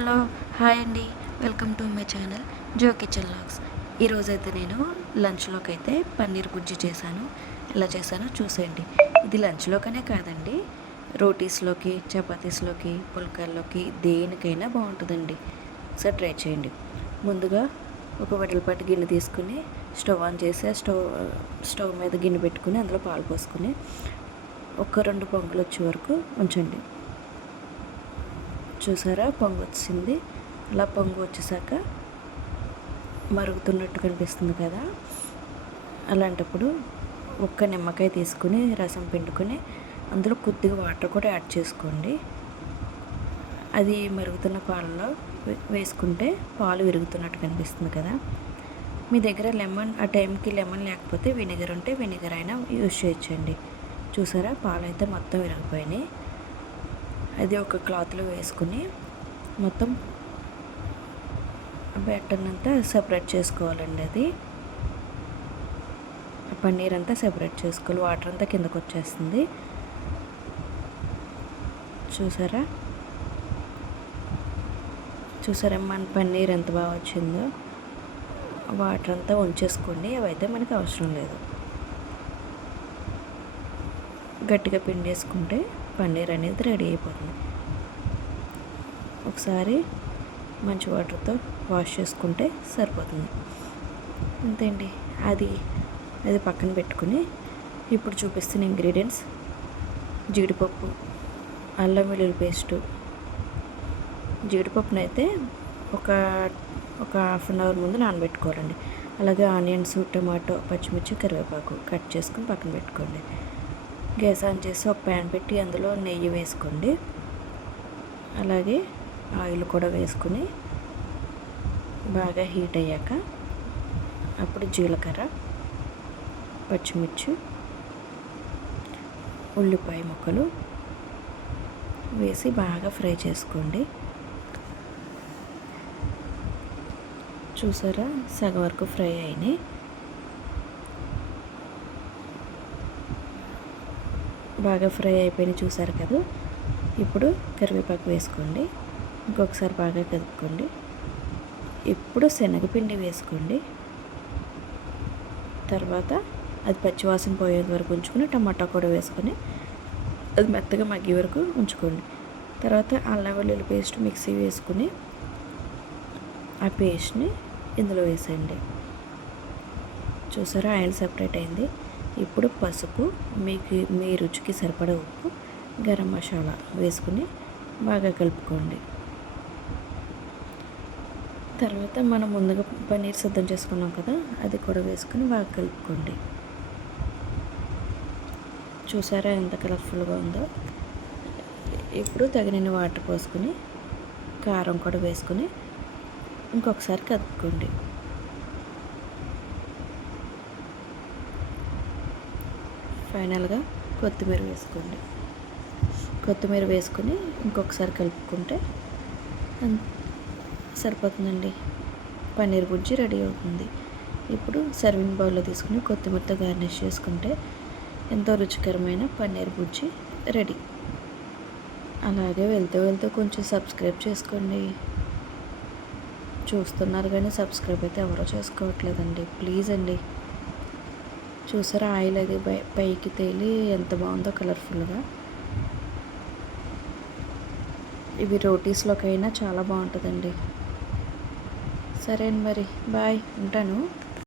Hello, hi అండి. Welcome to my channel Jo kitchen logs. ఈరోజైతే నేను లంచ్లోకి అయితే పన్నీర్ బుజ్జి చేశాను. ఎలా చేశానో చూసేయండి. ఇది లంచ్లోకనే కాదండి, రోటీస్లోకి, చపాతీస్లోకి, పుల్కాల్లోకి దేనికైనా బాగుంటుందండి. ఒకసారి ట్రై చేయండి. ముందుగా ఒక వెడల్పాటి గిన్నె తీసుకుని స్టవ్ ఆన్ చేసి స్టవ్ మీద గిన్నె పెట్టుకుని అందులో పాలు పోసుకుని ఒక 2 పొంగులు వచ్చే వరకు ఉంచండి. చూసారా, పొంగు వచ్చింది. అలా పొంగు వచ్చేసాక మరుగుతున్నట్టు కనిపిస్తుంది కదా, అలాంటప్పుడు ఒక్క నిమ్మకాయ తీసుకుని రసం పిండుకొని అందులో కొద్దిగా వాటర్ కూడా యాడ్ చేసుకోండి. అది మరుగుతున్న పాలలో వేసుకుంటే పాలు విరుగుతున్నట్టు కనిపిస్తుంది కదా. మీ దగ్గర లెమన్, ఆ టైంకి లెమన్ లేకపోతే వెనిగర్ ఉంటే వెనిగర్ అయినా యూజ్ చేయొచ్చండి. చూసారా, పాలు అయితే మొత్తం విరిగిపోయినాయి. అది ఒక క్లాత్లో వేసుకుని మొత్తం బ్యాటర్ అంతా సెపరేట్ చేసుకోవాలండి. అది పన్నీర్ అంతా సెపరేట్ చేసుకోవాలి. వాటర్ అంతా కిందకు వచ్చేస్తుంది. చూసారా మన పన్నీర్ ఎంత బాగా వచ్చిందో. వాటర్ అంతా ఉంచేసుకోండి, అవైతే మనకి అవసరం లేదు. గట్టిగా పిండేసుకుంటే పన్నీర్ అనేది రెడీ అయిపోతుంది. ఒకసారి మంచి వాటర్తో వాష్ చేసుకుంటే సరిపోతుంది. అంతేండి. అది పక్కన పెట్టుకుని ఇప్పుడు చూపిస్తున్న ఇంగ్రీడియంట్స్: జీడిపప్పు, అల్లం వెల్లుల్లి పేస్టు. జీడిపప్పునైతే ఒక హాఫ్ అన్ అవర్ ముందు నానబెట్టుకోవాలండి. అలాగే ఆనియన్స్, టమాటో, పచ్చిమిర్చి, కరివేపాకు కట్ చేసుకుని పక్కన పెట్టుకోండి. గ్యాస్ ఆన్ చేసి ఒక ప్యాన్ పెట్టి అందులో నెయ్యి వేసుకోండి. అలాగే ఆయిల్ కూడా వేసుకుని బాగా హీట్ అయ్యాక అప్పుడు జీలకర్ర, పచ్చిమిర్చి, ఉల్లిపాయ ముక్కలు వేసి బాగా ఫ్రై చేసుకోండి. చూసారా, సగం వరకు ఫ్రై అయినాయి. బాగా ఫ్రై అయిపోయినాయి చూసారు కదా. ఇప్పుడు కరివేపాకు వేసుకోండి. ఇంకొకసారి బాగా కలుపుకోండి. ఇప్పుడు శనగపిండి వేసుకోండి. తర్వాత అది పచ్చివాసన పోయేంత వరకు ఉంచుకొని టమాటా కూడా వేసుకొని అది మెత్తగా మగ్గే వరకు ఉంచుకోండి. తర్వాత అల్లం వెల్లుల్లి పేస్ట్ మిక్సీ వేసుకుని ఆ పేస్ట్ని ఇందులో వేసేయండి. చూసారా, ఆయిల్ సెపరేట్ అయింది. ఇప్పుడు పసుపు, మీ రుచికి సరిపడా ఉప్పు, గరం మసాలా వేసుకుని బాగా కలుపుకోండి. తర్వాత మనం ముందుగా పన్నీర్ సిద్ధం చేసుకున్నాం కదా, అది కూడా వేసుకుని బాగా కలుపుకోండి. చూసారా ఎంత కలర్ఫుల్గా ఉందో. ఇప్పుడు తగినన్ని వాటర్ పోసుకొని కారం కూడా వేసుకుని ఇంకొకసారి కలుపుకోండి. ఫైనల్గా కొత్తిమీర వేసుకోండి. కొత్తిమీర వేసుకొని ఇంకొకసారి కలుపుకుంటే సరిపోతుందండి. పన్నీర్ బుజ్జి రెడీ అవుతుంది. ఇప్పుడు సర్వింగ్ బౌల్లో తీసుకుని కొత్తిమీరతో గార్నిష్ చేసుకుంటే ఎంతో రుచికరమైన పన్నీర్ బుజ్జి రెడీ. అలాగే వెళ్తూ కొంచెం సబ్స్క్రైబ్ చేసుకోండి. చూస్తున్నారు కానీ సబ్స్క్రైబ్ అయితే ఎవరో చేసుకోవట్లేదండి. ప్లీజ్ అండి. చూసారా, ఆయిల్ అది పైకి తేలి ఎంత బాగుందో కలర్ఫుల్గా. ఇవి రోటీస్లోకైనా చాలా బాగుంటుందండి. సరే అండి, మరి బాయ్, ఉంటాను.